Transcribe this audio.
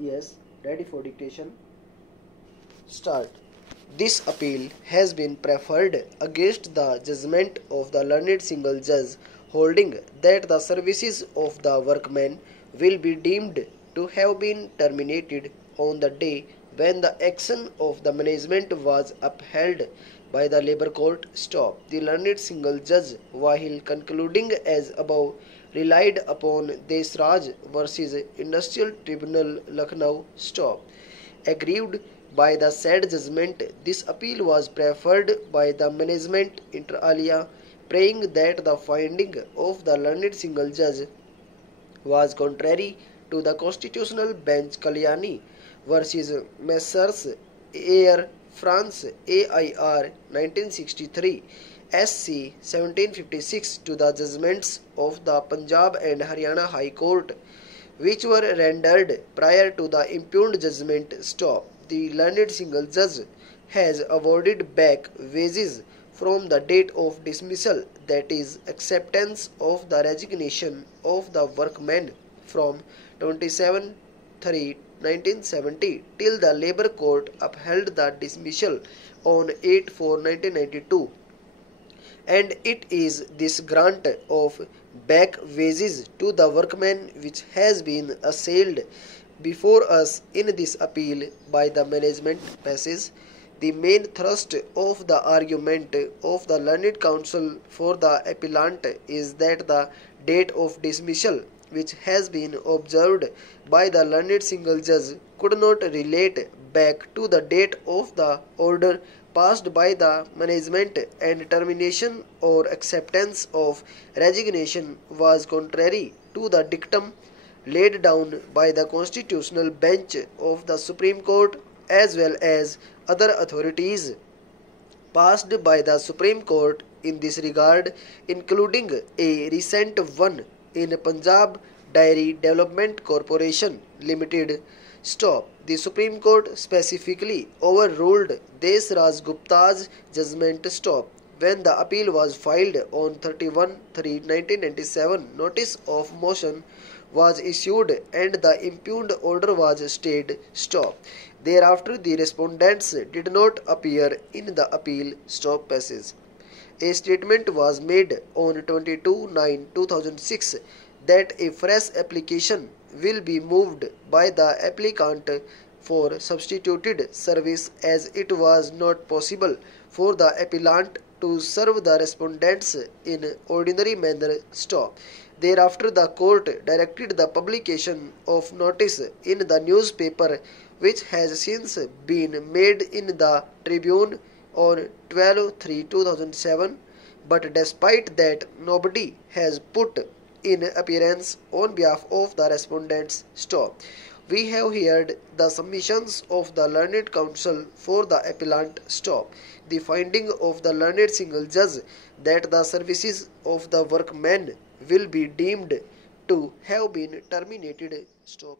Yes, ready for dictation. Start. This appeal has been preferred against the judgment of the learned single judge, holding that the services of the workman will be deemed to have been terminated on the day when the action of the management was upheld by the labor court. Stop. The learned single judge, while concluding as above, relied upon Desraj versus Industrial Tribunal Lucknow. Stop. Aggrieved by the said judgment, this appeal was preferred by the management inter alia, praying that the finding of the learned single judge was contrary to the constitutional bench. Kalyani versus Messrs. Air France AIR 1963 SC 1756 to the judgments of the Punjab and Haryana High Court, which were rendered prior to the impugned judgment. Stop. The learned single judge has awarded back wages from the date of dismissal, that is, acceptance of the resignation of the workman from 27/3/1970 till the Labour Court upheld the dismissal on 8/4/1992, and it is this grant of back wages to the workman which has been assailed before us in this appeal by the management. Passage. The main thrust of the argument of the learned counsel for the appellant is that the date of dismissal which has been observed by the learned single judge could not relate back to the date of the order passed by the management, and termination or acceptance of resignation was contrary to the dictum laid down by the constitutional bench of the Supreme Court as well as other authorities passed by the Supreme Court in this regard, including a recent one in Punjab Dairy Development Corporation Limited. Stop. The Supreme Court specifically overruled Desraj Gupta's judgment. Stop. When the appeal was filed on 31/3/1997, notice of motion was issued and the impugned order was stayed. Stop. Thereafter, the respondents did not appear in the appeal. Stop. Passage. A statement was made on 22/9/2006 that a fresh application will be moved by the applicant for substituted service, as it was not possible for the appellant to serve the respondents in ordinary manner. Stop. Thereafter, the court directed the publication of notice in the newspaper, which has since been made in the Tribune on 12/3/2007, but despite that, nobody has put in appearance on behalf of the respondents. Stop. We have heard the submissions of the learned counsel for the appellant. Stop. The finding of the learned single judge that the services of the workman will be deemed to have been terminated. Stop.